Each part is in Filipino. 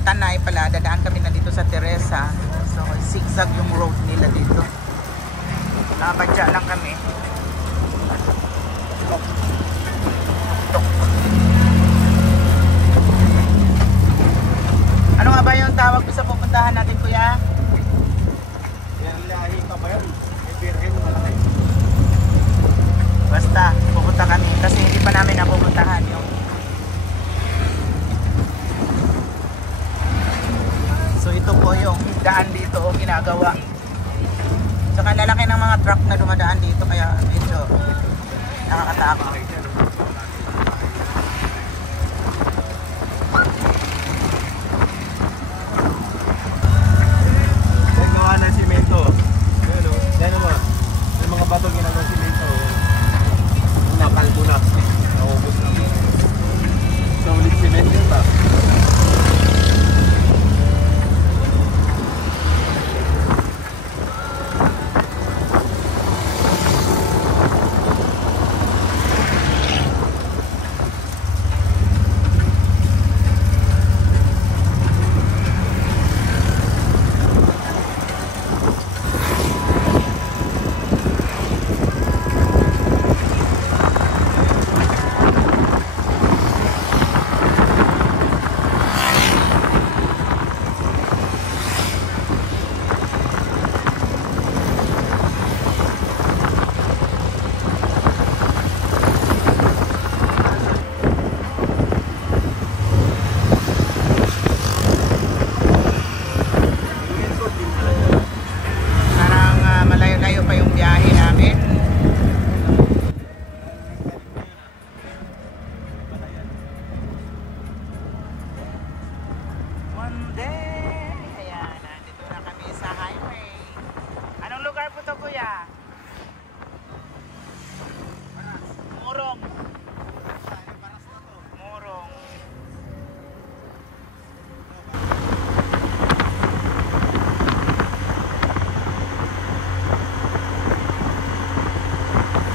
Tanay pala, dadaan kami na dito sa Teresa. So zigzag yung road nila dito. Nakabadya lang kami. Ano nga ba yung tawag ko sa pupuntahan natin, kuya? Yan lahi pa ba yun? Birhen malaki. Basta, pupunta kami kasi hindi pa namin napupuntahan yung so ito po yung daan dito ginagawa. Saka lalaki ng mga truck na dumadaan dito kaya medyo nakakatakot. Gawa ng simento. Yan o. Yan o. Yung mga bato ginagawa ng simento. Nakalbo na. Naubos na. So ulit simento yun ba?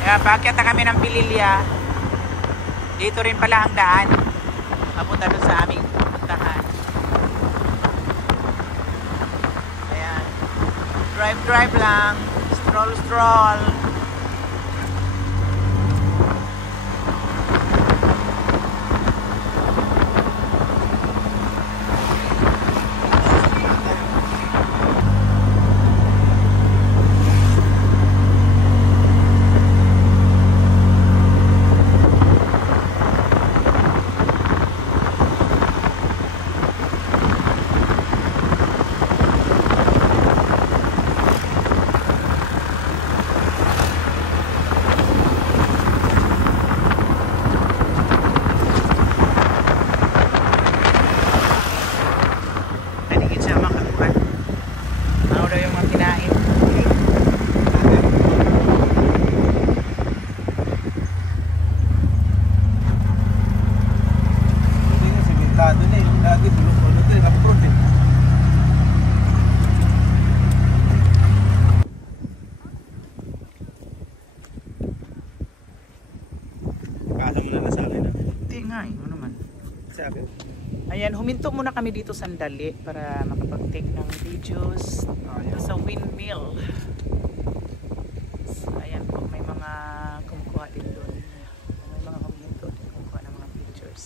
Kaya paakyat na kami ng Pililya. Dito rin pala ang daan. Papunta doon sa aming puntahan. Ayan. Drive lang. Stroll. Ayan, huminto muna kami dito sandali para makapag-take ng videos dito sa windmill. So, ayan po, may mga kumukuha din doon. May mga huminto din kumukuha ng mga pictures.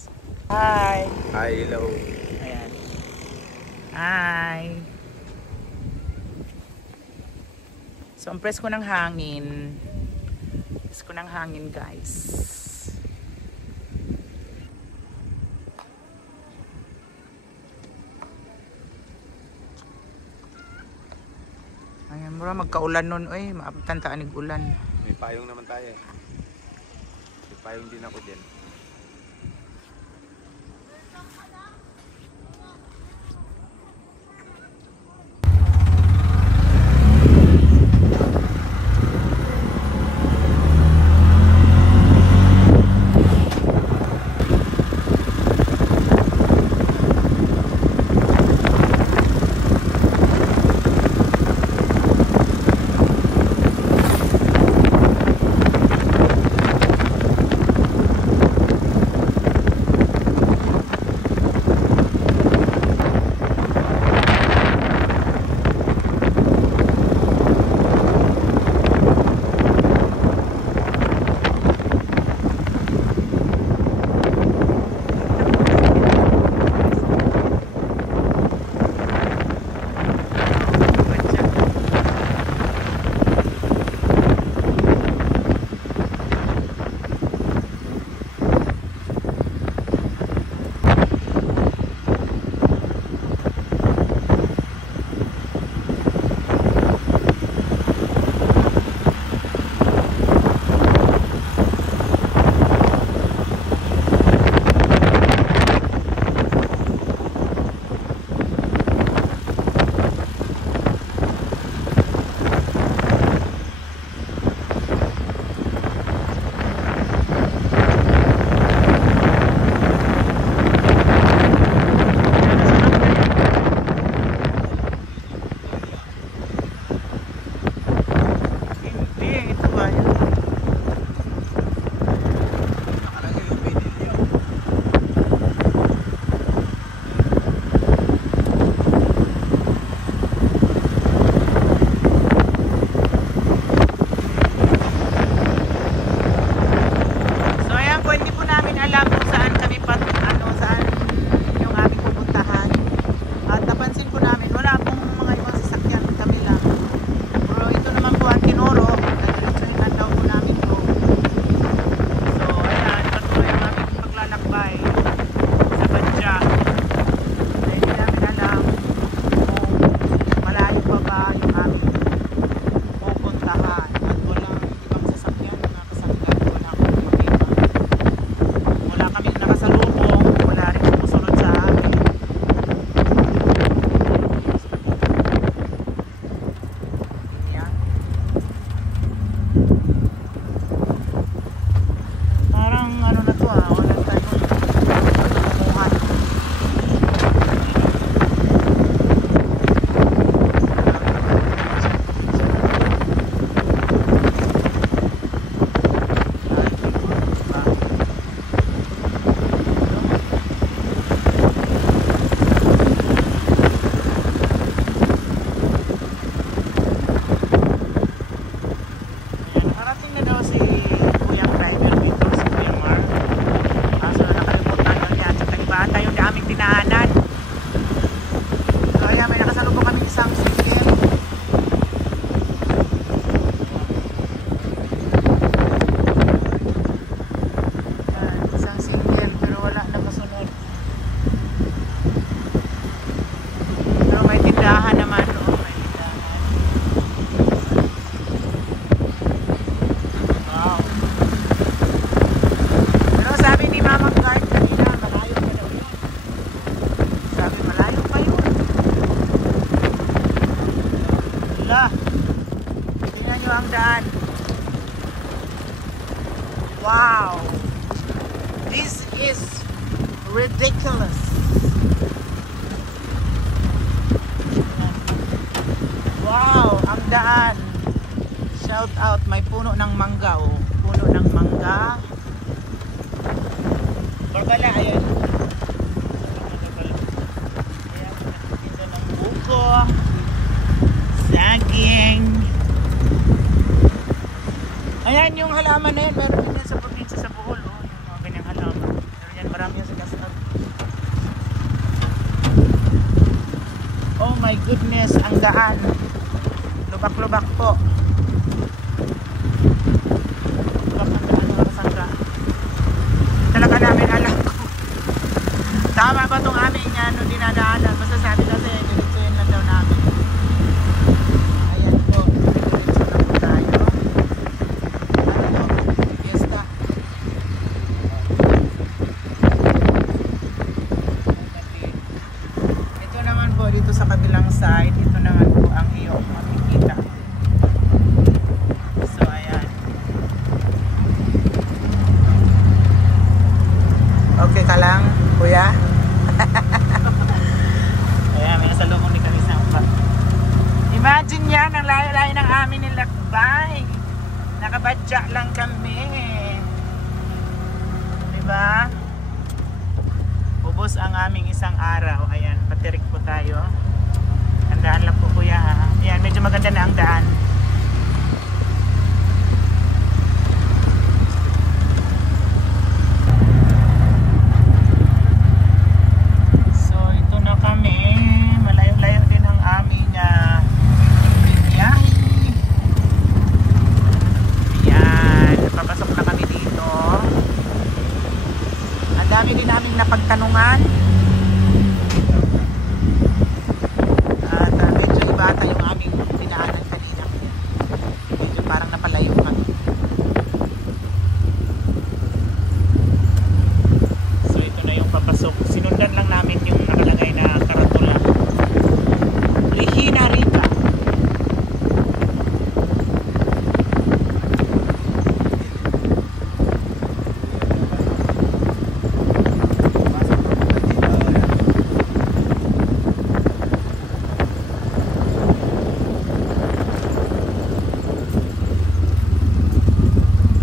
Hi! Hi, hello. Ayan. Hi! So, ang presko ng hangin. Presko ng hangin, guys. Ayan, mura magkaulan nun, oy, maabtan taanig ulan. May payong naman tayo. May payong din ako din. Ridiculous. Wow, ang daan. Shout out, may puno ng mangga oh. Puno ng mangga. Barbala, ayan. Ayan, nakikita ng buko. Saging. Ayan yung halaman na yan. Meron din yan sa probinsya sa Bohol. Oh. Yung mga ganyang halaman. Meron yan, marami yan sa Quezon. Oh my goodness, ang daan. Lubak-lubak po. Lubak ang daan mga kasangga. Talaga namin alam ko. Tama ba itong aming dinadaanan? Basta sabi kasi, diretsuhin lang daw namin. Ayan po, diretso na po tayo. Ano po? Fiesta. Ito naman po, dito sa kabilang side, ito naman po ang iyong makikita. So, ayan. Okay ka lang, kuya? Ayan, may nasalubong din kami sa upa. Imagine yan, ang layo-layo ng amin nilakbay. Nakabadya lang kami. Diba? Ubos ang aming isang araw. Ayan, patirik po tayo. Tandaan lang po kuya ha. Ayan, medyo maganda na ang daan. So, ito na kami. Malayo-layo din ang aming biyahe. Ayan, papasok na kami dito. Ang dami din naming napagtanungan. At medyo ibata yung aming dinaanan kanina. Medyo parang napalayo kami. So ito na yung papasok. Sinundan lang namin yung nakalagay na karatula. Regina Rica.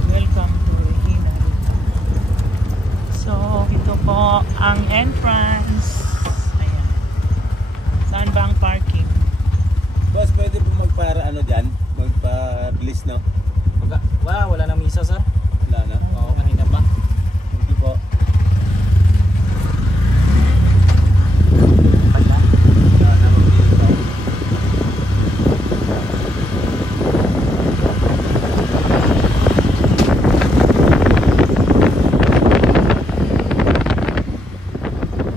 Welcome to Regina Rica. So ito po ang entrance. Ayan. Saan ba ang parking? Boss, pwede po magpara dyan? Magpa-bliss no? Wala nang misa sir. Wala na? Oo, kanina pa. Hindi po. Pala. Wala na mag-bliss po.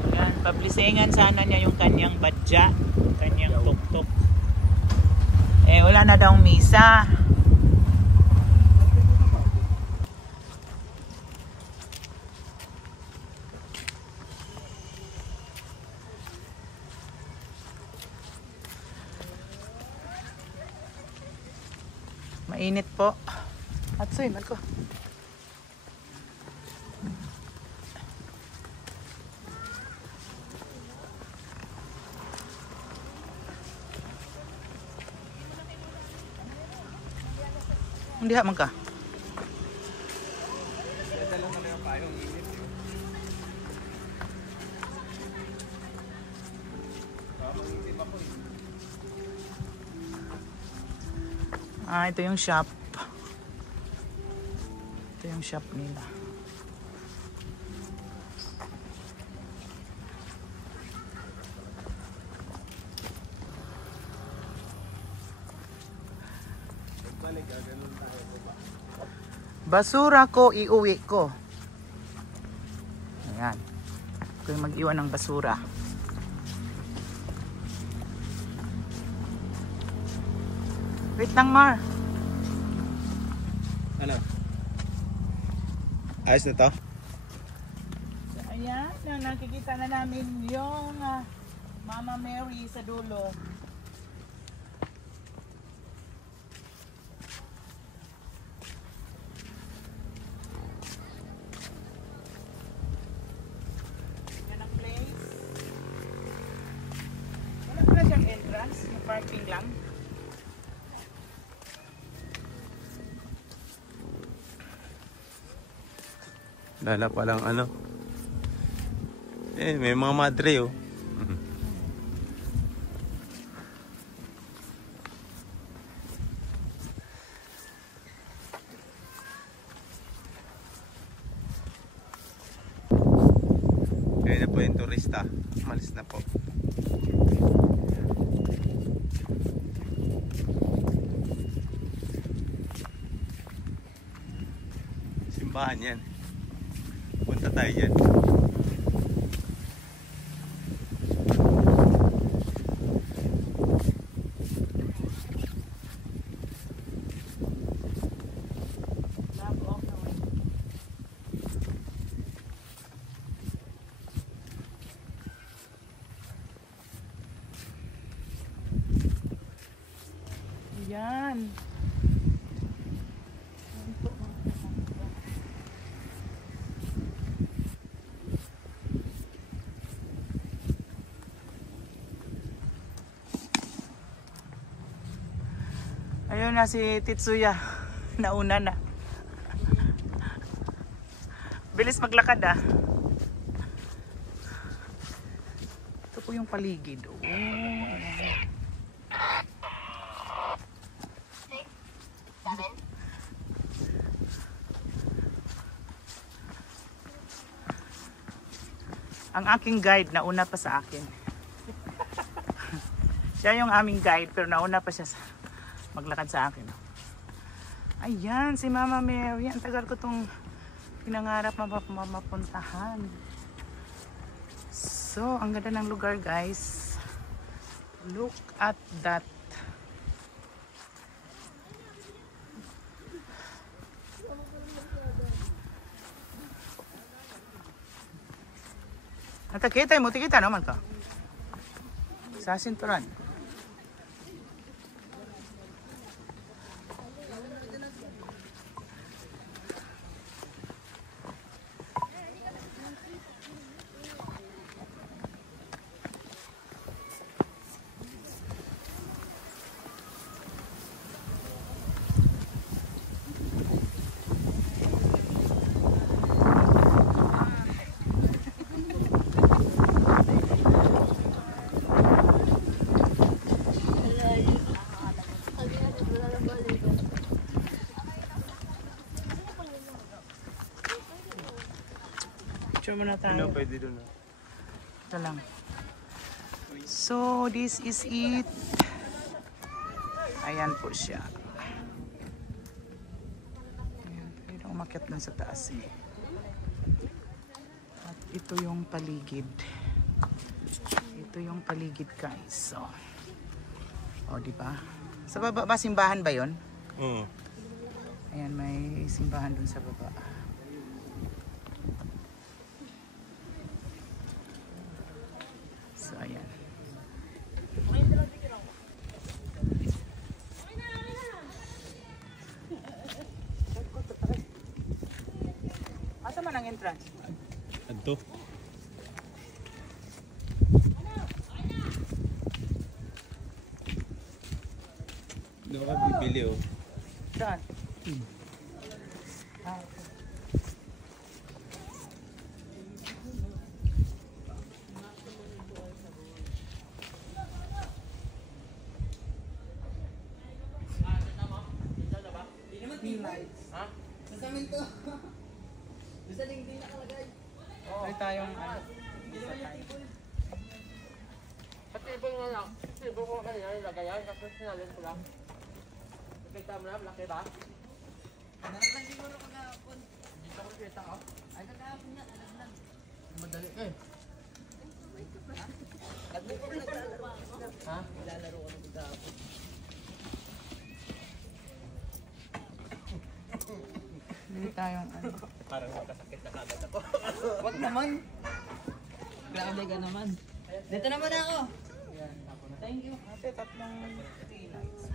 Ayan, pablisingan sana niya yung kanyang badya, kanyang tuktok. Eh, wala na daw misa. Mainit po. Atsoy, man ko. Hindi ha man ka. Ito yung shop. Ito yung shop nila. Basura ko, iuwi ko. Ayan. Ako yung mag-iwan ng basura. Wait lang, Mar. Ano? Ayos na to? So, ayan, nakikita na namin yung Mama Mary sa dulo. Parking lang. Lala palang ano. May mga madre oh. Kaya na po yung turista. Malis na po. Simbahan yan. Punta tayo dyan. Yan. Ayun na si Tetsuya. Nauna na. Bilis maglakad ah. Ito po yung paligid. Oh, ang aking guide nauna pa sa akin. Siya yung aming guide pero nauna pa siya maglakad sa akin. Ayan si Mama Mary. Ang tagal ko tong pinangarap mapuntahan. So ang ganda ng lugar guys. Look at that. Natakita mo, tikita naman ka. Sa sinturan. Picture muna tayo. Pwede doon. Ito lang. So, this is it. Ayan po siya. Ayan, pwede umakyat dun sa taas eh. At ito yung paligid. Ito yung paligid guys. So, diba? Sa baba ba, simbahan ba yun? Oo. Ayan, may simbahan dun sa baba. So, ayan. Asa man ang entrance? Adto. Doon ka bibili oh. Saan? Ah, okay. Ha? Masamento. Bisa ding din nakalagay. May tayong ano. Isa tayo. Pati ibang nga lang. Ibang ko kanina nilagay yan. Tapos sinalin ko lang. Nakita mo na, laki ba? Nalagyan siguro kagapon. Dito ko kita ko. Ay, kagapon niya. Nalagyan. Madali eh. Lagyan ko naglalaro. Ha? Naglalaro ko ng kagapon. Hindi tayong ano. Parang magkasakit na kagad ako. Wag naman. Grabe ka naman. Dito naman ako. Thank you. Ate, tatlong free nights.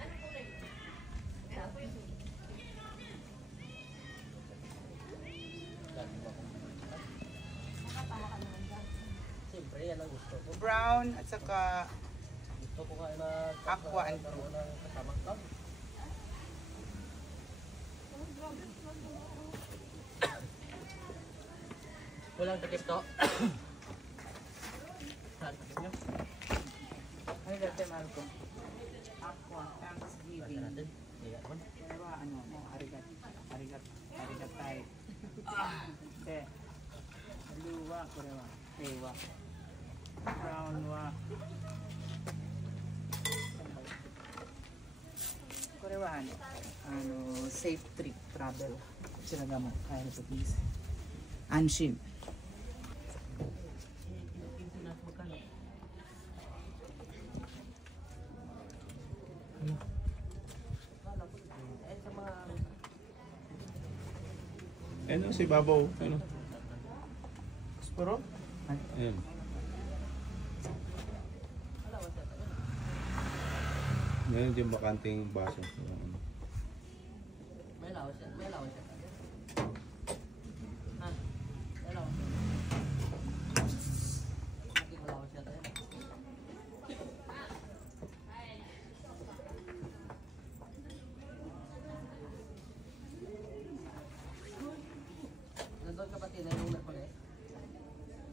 Siyempre, yan ang gusto ko. Brown at saka Aqua and Walang takip to. Saan takip nyo? Ay, dati Marco. Aqua, Thanksgiving. Natin. Iya naman. Kaya ano mo, arigat tayo. Te, luwa, kurewa, tewa, crown wa. Kurewa, ano, safe trip, travel. Sinaga mo, kaya ito please. Anshim. Ano si Babaw? Ano? Puro? Ayan. Meron yung bakanting baso. May lawas yan. May lawas yan. Ha? May lawas yan. Hindi ko lawas yan. Nandun kapatid na yung Merkules.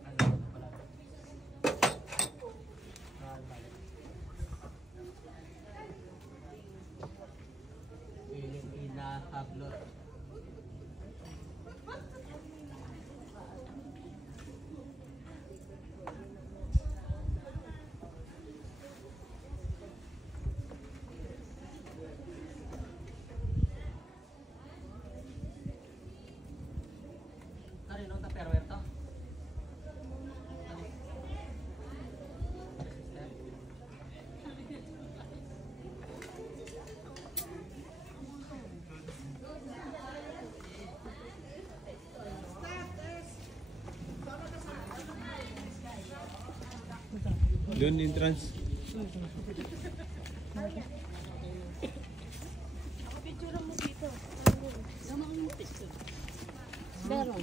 Ano? Wala. Balik. Inahablot. Karino ta perwer to? Doon entrance. Berong.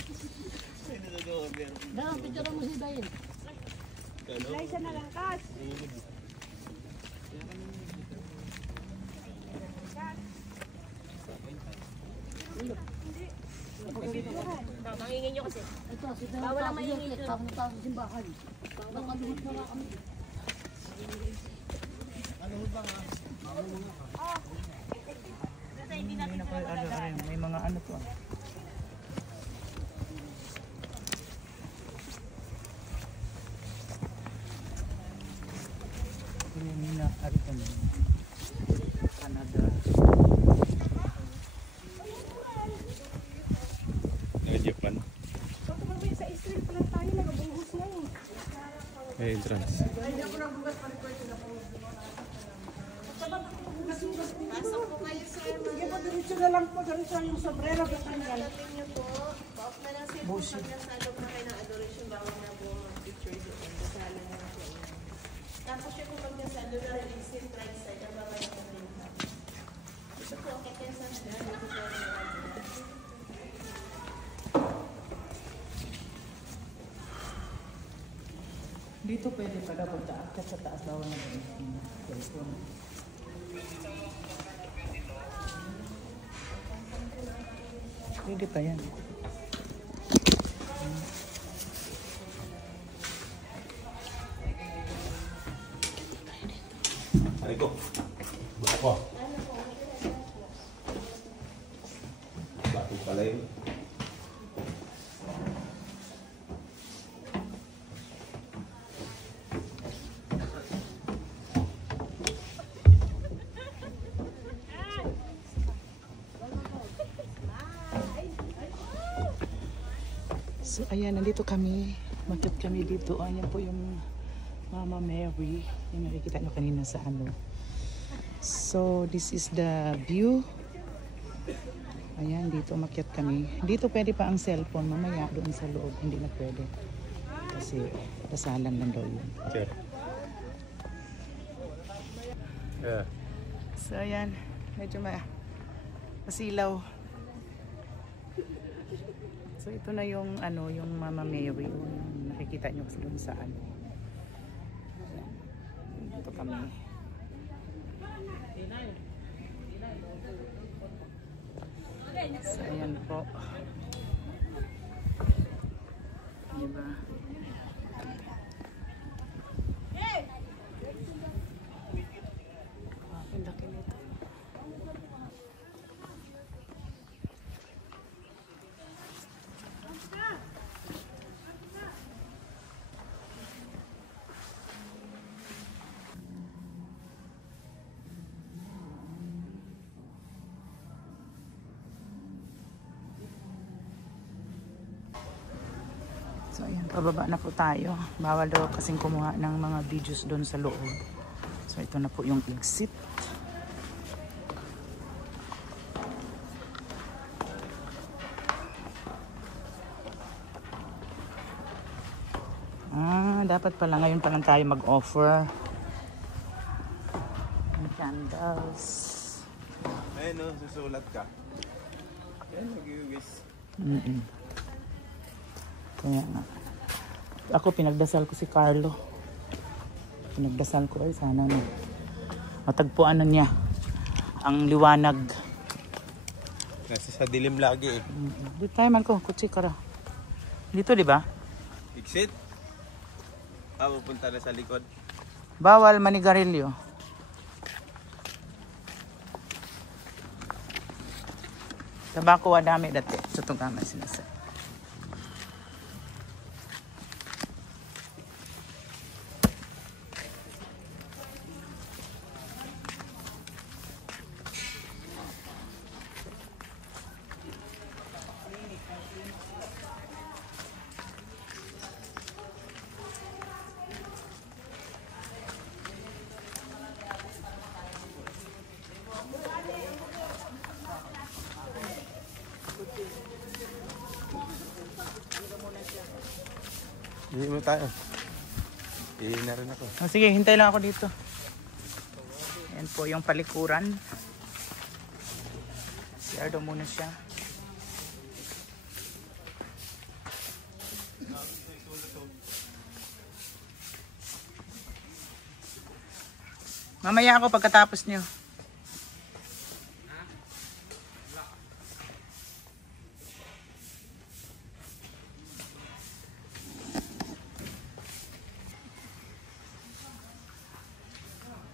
Berong, picture mo si Dayin. Laisa na lang, Kas. Mangingin nyo kasi. Ito, si Dayin. Bawal ang maingin ito. dun. Tapos tayo sa simbahan. Nakaluhod na nga kami. Kasi hindi natin sila Ano, may mga ano to. Hindi na aritan. Canada. Japan. May entrance. Sige po, diretso na lang po. Diretso yung sombrero. Katanggal. Bullshit. Tapos yung kung pagkasalo na release yung right side, ang mga ito po, kaya sa Dito pwede pala punta akit sa taas daw ng telephone. Pwede pa yan. Aliko. Ako. Batu pala yun. So ayan, nandito kami. Matut kami dito. Ayan po yung Mama Mary. Yung nakikita nyo kanina sa ano. So this is the view. Ayan, dito umakyat kami. Dito pwede pa ang cellphone. Mamaya doon sa loob. Hindi na pwede. Kasi dasalan lang daw yun. Sure. Yeah. So ayan, medyo masilaw. So ito na yung ano, yung Mama Mary, yung nakikita nyo doon sa ano. Dito kami. So, ayan po. Diba? Ang laki nito. So ayan, pababa na po tayo. Bawal daw kasing kumuha ng mga videos doon sa loob. So ito na po yung exit. Dapat pala ngayon pa lang tayo mag-offer. Candles. Ayun o, susulat ka. Ayun, mag-iugis. Kaya nga. Ako pinagdasal ko si Carlo. Pinagdasal ko ay sana na matagpuan na niya ang liwanag. Nasa sa dilim lagi eh. Dito tayo man ko, kutsi kara. Dito di ba? Exit? Pupunta na sa likod. Bawal manigarilyo. Tabako wa dami dati. Sutugaman sinasa. Hindi mo tayo. Ihin na rin ako. Oh, sige, hintay lang ako dito. Yan po yung palikuran. Siardo muna siya. Mamaya ako pagkatapos niyo.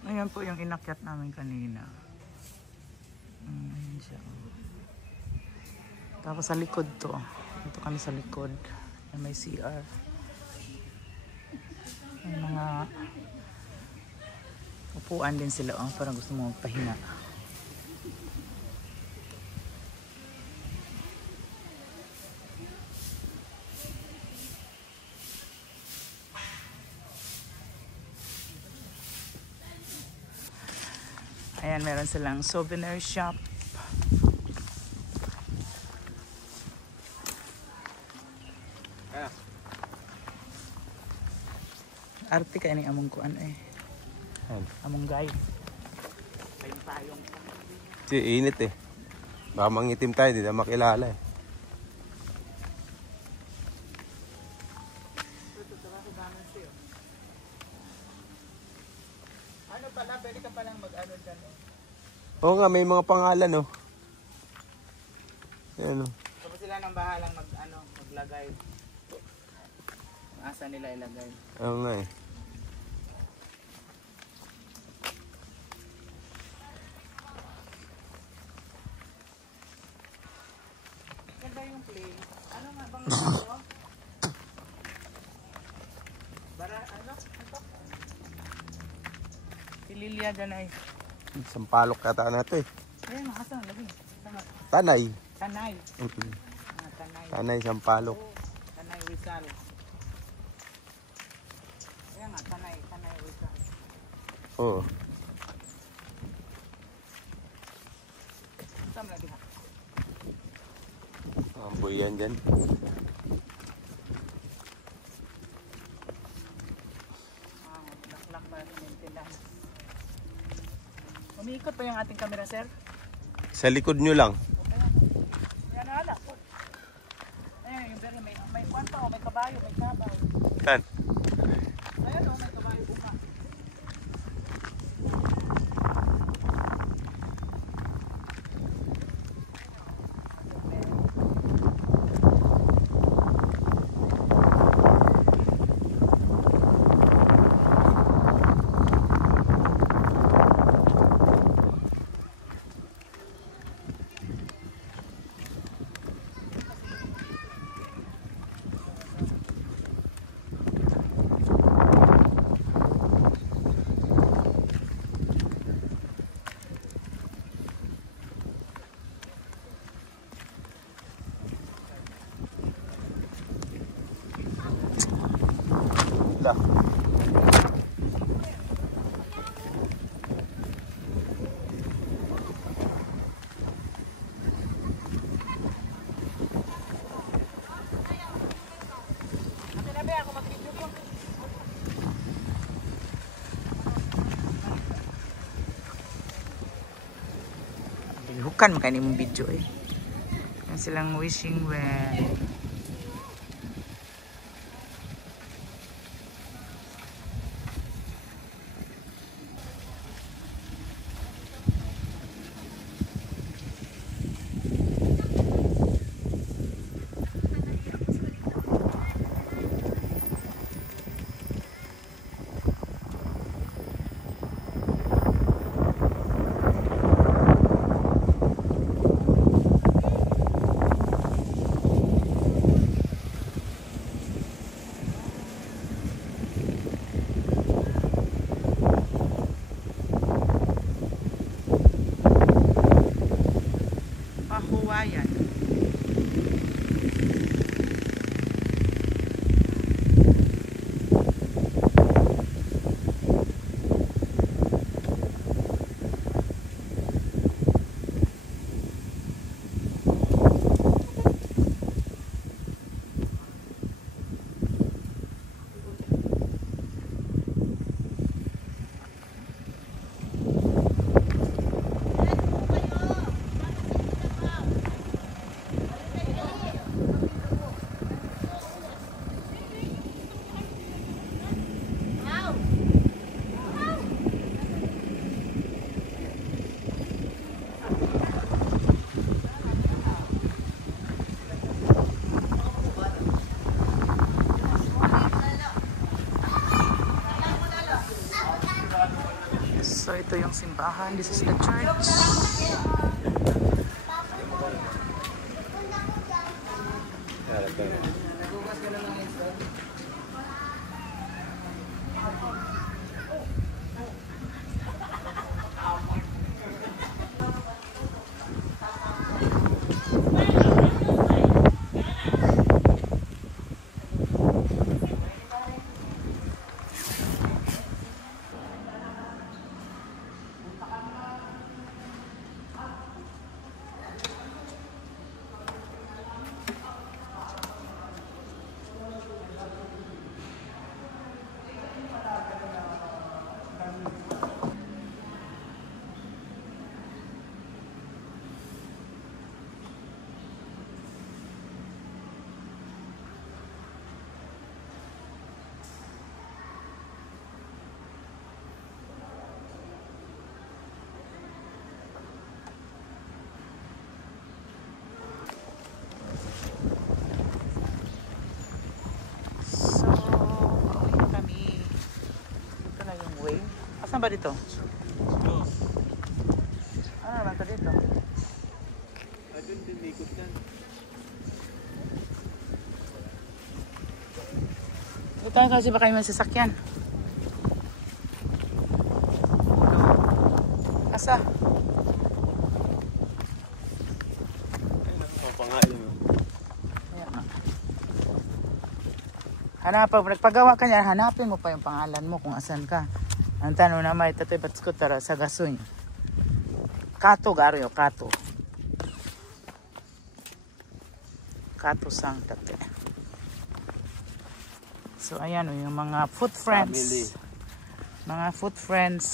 Ayan po yung inakyat namin kanina. Ayan siya. Tapos sa likod to. Ito kami sa likod. May CR. May mga upuan din sila. Oh, parang gusto mo magpahinga. Ayan, meron silang souvenir shop. Arte kaya ni among kuan eh. Among guide. Payong-payong. Kasi init eh. Baka mangitim tayo, di na makilala eh. Ano pala, pwede ka palang mag-ano dyan eh. Oo nga, may mga pangalan oh. Ayan oh. Tapos sila nang bahalang maglagay. Asa nila ilagay. Oo nga eh. Ganda yung play. Ano nga bang ito? Ano? Pililya dyan ay. Sampalok kata na ito eh. Ayun, asa lagi. Tanay. Tanay. Okay. Tanay. Tanay, Sampalok. Tanay Rizal. Ayan nga, Tanay Rizal. Oo. Saan lagi ha? Amboy yan dyan. Laklak para sa maintenance. Umiikot pa yung ating camera, sir? Sa likod nyo lang. Ayan, hala. Ayan, yung very may kwanta o may kabayo, may kabaw. Saan? Ayan o, may kabayo buka. isla. Bukan makanya mong video eh. Yan silang wishing well. Pahuwayan. So ito yung simbahan. This is the church. Saan ba dito? Ano naman ito dito? Ayun din, ikot yan. Ito tayo kasi baka yung sasakyan. Asa? Ayun, pangalan mo. Ayan nga. Hanapan, nagpagawa ka niya, hanapin mo pa yung pangalan mo kung asan ka. Ang tanong na may tatay batsko tara sa gasoy. Kato garyo, kato. Kato sang tate. So ayan yung mga food friends. Family. Mga food friends.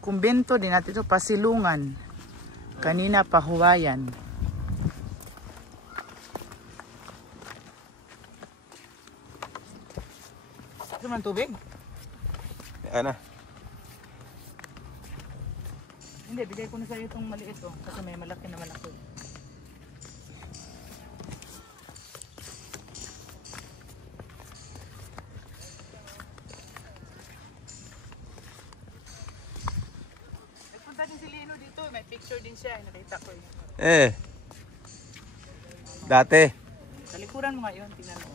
Kumbento din natin ito, Pasilungan. Kanina Pahuwayan. Ito man tubig? Ano? Hindi, bigay ko na sa iyo itong maliit oh, kasi may malaki na malaki. Nagpunta din si Lino dito, may picture din siya, nakita ko eh. Dati. Sa likuran mo ngayon, tingnan mo.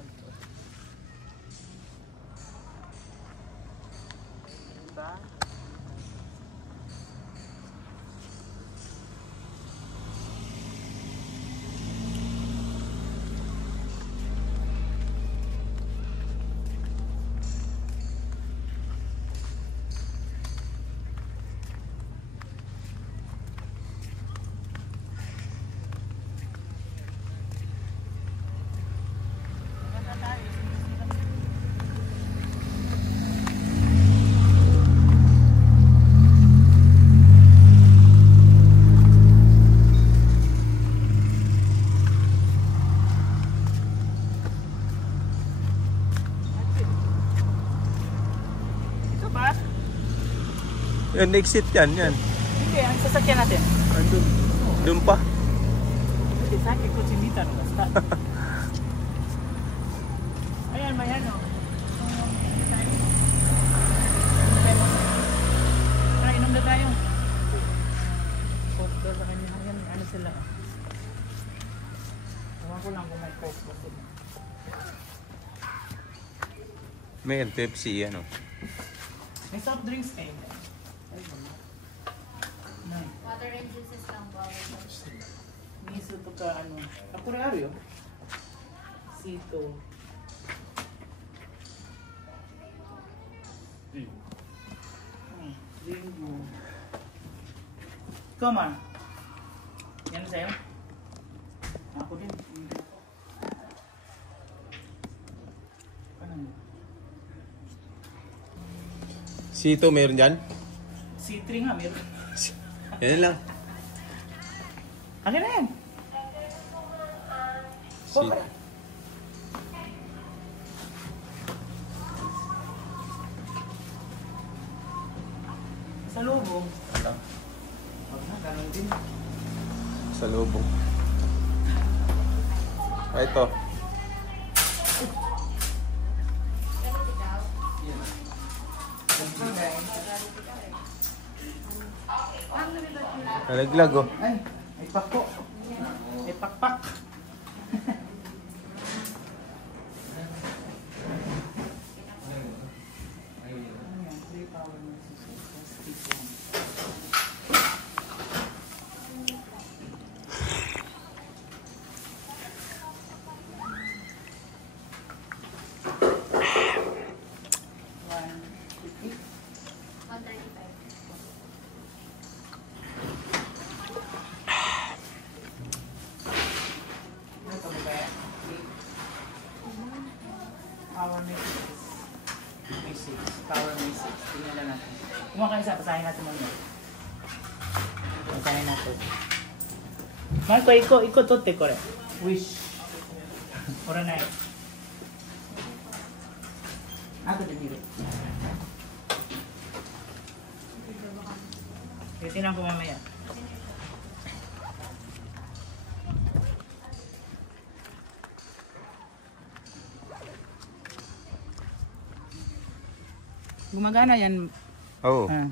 Diba? Yan, exit yan, yan. Hindi, ang sasakyan natin. Andun. Doon pa. Hindi, sa akin, kutsinita no, basta. Ayan, may ano. Tara, inom na tayo. Coke daw sa kanya. Ayan, ano sila. Ewan ko lang kung may coke ba sila. May Pepsi, ano. May soft drinks kayo. Water and juices lang po. Miso to ka ano. Apuraryo. Sito. Linggo. Ikaw ma. Yan na sa'yo? Ako din. Ano? Sito, meron dyan? C3 nga, meron. Yan lang. Ano na yan? Sito. Sa lubong. Wag na, ganun din. Sa lubong. Ah, ito. Nalaglag, oh. Ay, may pakpo. May pakpak. Power may 6. May 6. Power may 6. Tingnan na natin. Kumuha kayo isa. Pasahin natin muna. Pasahin natin. Marco, iko to te kore. Wish. Ora na. Ako din dito. Titignan ko mamaya. Gumagana yan. Oo. Ah.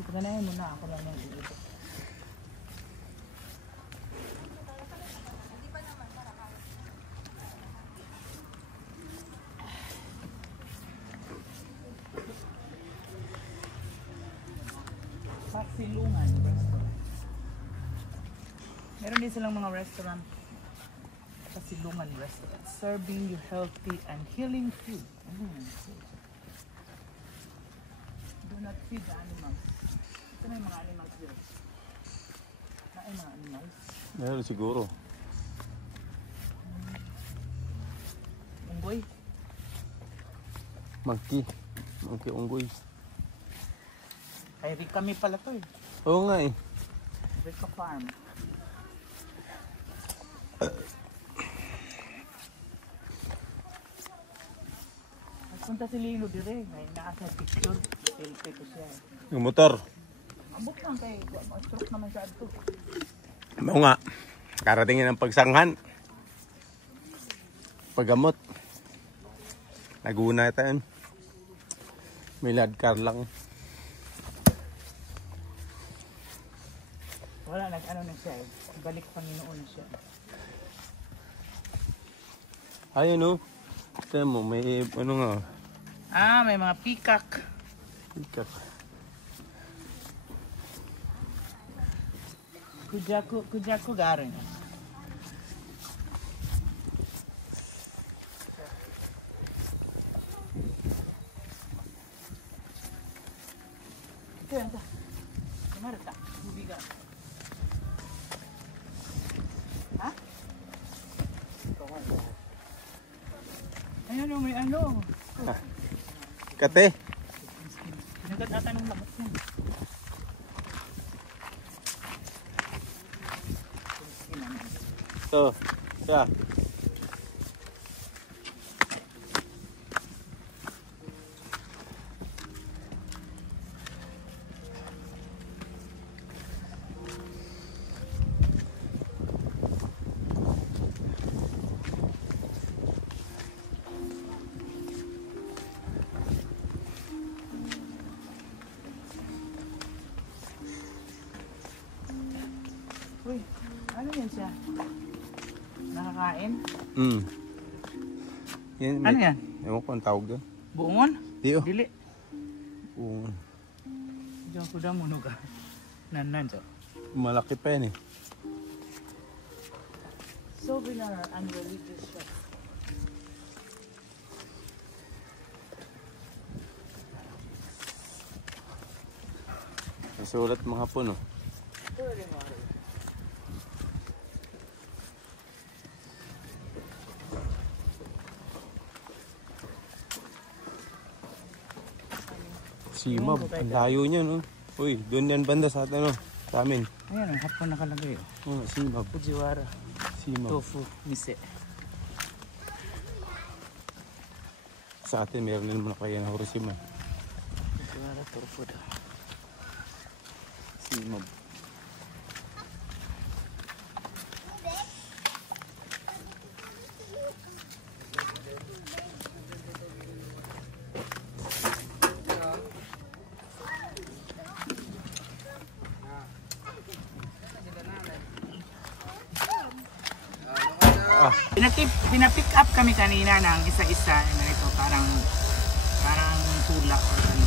Gumagana yan muna. Ako lang yan dito. Silungan restaurant. Meron din silang mga restaurant. Silungan restaurant. Serving you healthy and healing food. Do not feed the animals. Ito na yung mga animals dito. Na yung mga animals. Meron siguro. Unggoy. Monkey. Monkey unggoy. Ay, kami pala to eh. Oo nga eh. Rica Farm. Nagpunta si Lilo dire. May naasa picture. Selfie ko siya. Yung motor. Ambot lang kay. Stroke naman siya ito. Oo nga. Karatingin ng pagsanghan. Paggamot. Laguna ito yun. May ladkar lang. Wala, nag-ano na siya eh. Balik Panginoon na siya. Ayun oh. Tignan mo, may ano nga. Ah, may mga peacock. Peacock. Kujaku garing. Ito yan ta. Kumara ta. Bubiga. Ha? Ayun o, may ano. Kate. Pinagat ata ng lakas niya. Ito. Siya. Ano yun siya? Nakakain? Yan, Ano yan? Ewan ko ang tawag doon. Buungon? Di oh. Dili. Oo. Diyan ko damo ka. Nan so. Malaki pa yan eh. Souvenir and religious shop. Nasulat mga puno. Simab, ang layo niya no. Uy, doon yan banda sa atin no. Sa amin. Ayan, ang hapon nakalagay. Oh, Simab. Fujiwara. Simab. Tofu. Mise. Sa atin, meron din muna kaya na Hiroshima. Fujiwara tofu daw. Simab. Pinapick up kami kanina ng isa-isa na ito parang tulak or ano.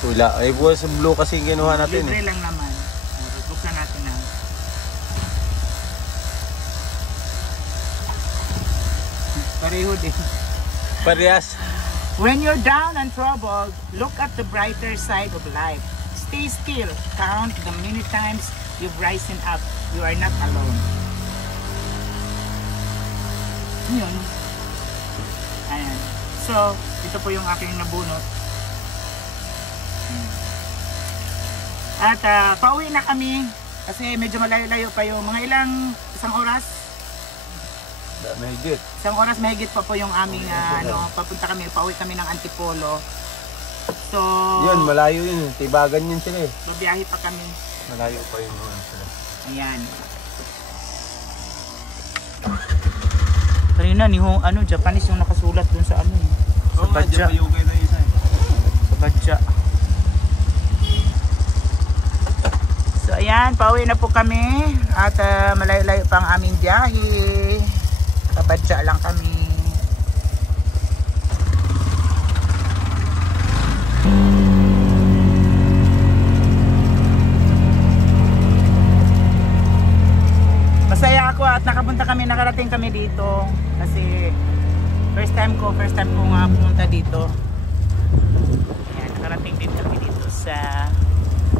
Tula. Ay, buwas blue kasi kinuha natin Libre eh. lang naman. Buksan natin na. Pareho din. Parehas. When you're down and troubled, look at the brighter side of life. Stay still. Count the many times you've risen up. You are not alone. Yun. Ayan. So, ito po yung aking nabunot. At pauwi na kami kasi medyo malayo-layo pa yung mga isang oras. Mahigit. Isang oras mahigit pa po yung aming papunta kami, pauwi kami ng Antipolo. So, Yun, malayo yun. Tibagan yun sila eh. babiyahe pa kami. Malayo pa yun sila. Ayan. Kanina Japanese yung nakasulat dun sa ano eh. Sa badya. na isa eh. Sa badya. So ayan, pauwi na po kami at malayo-layo pa ang aming biyahe. Kabadya lang kami. Masaya ako at nakarating kami dito kasi first time ko nga pumunta dito. Ayan, nakarating din kami dito sa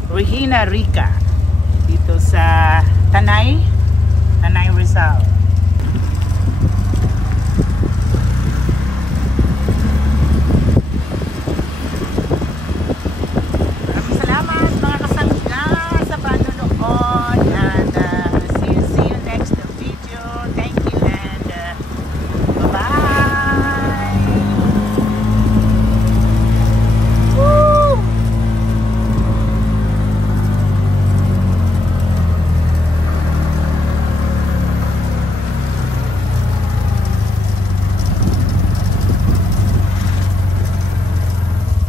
Regina Rica, dito sa Tanay Rizal. Maraming salamat mga kasangga sa panonood and see you next video. Thank you and bye-bye. Woo!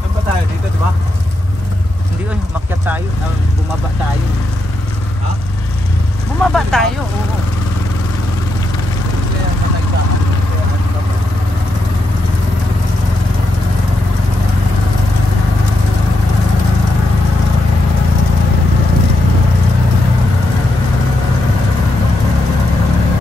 Saan ba tayo? Dito, di ba? Hindi, umakyat tayo. Bumaba tayo. Ha? Bumaba tayo.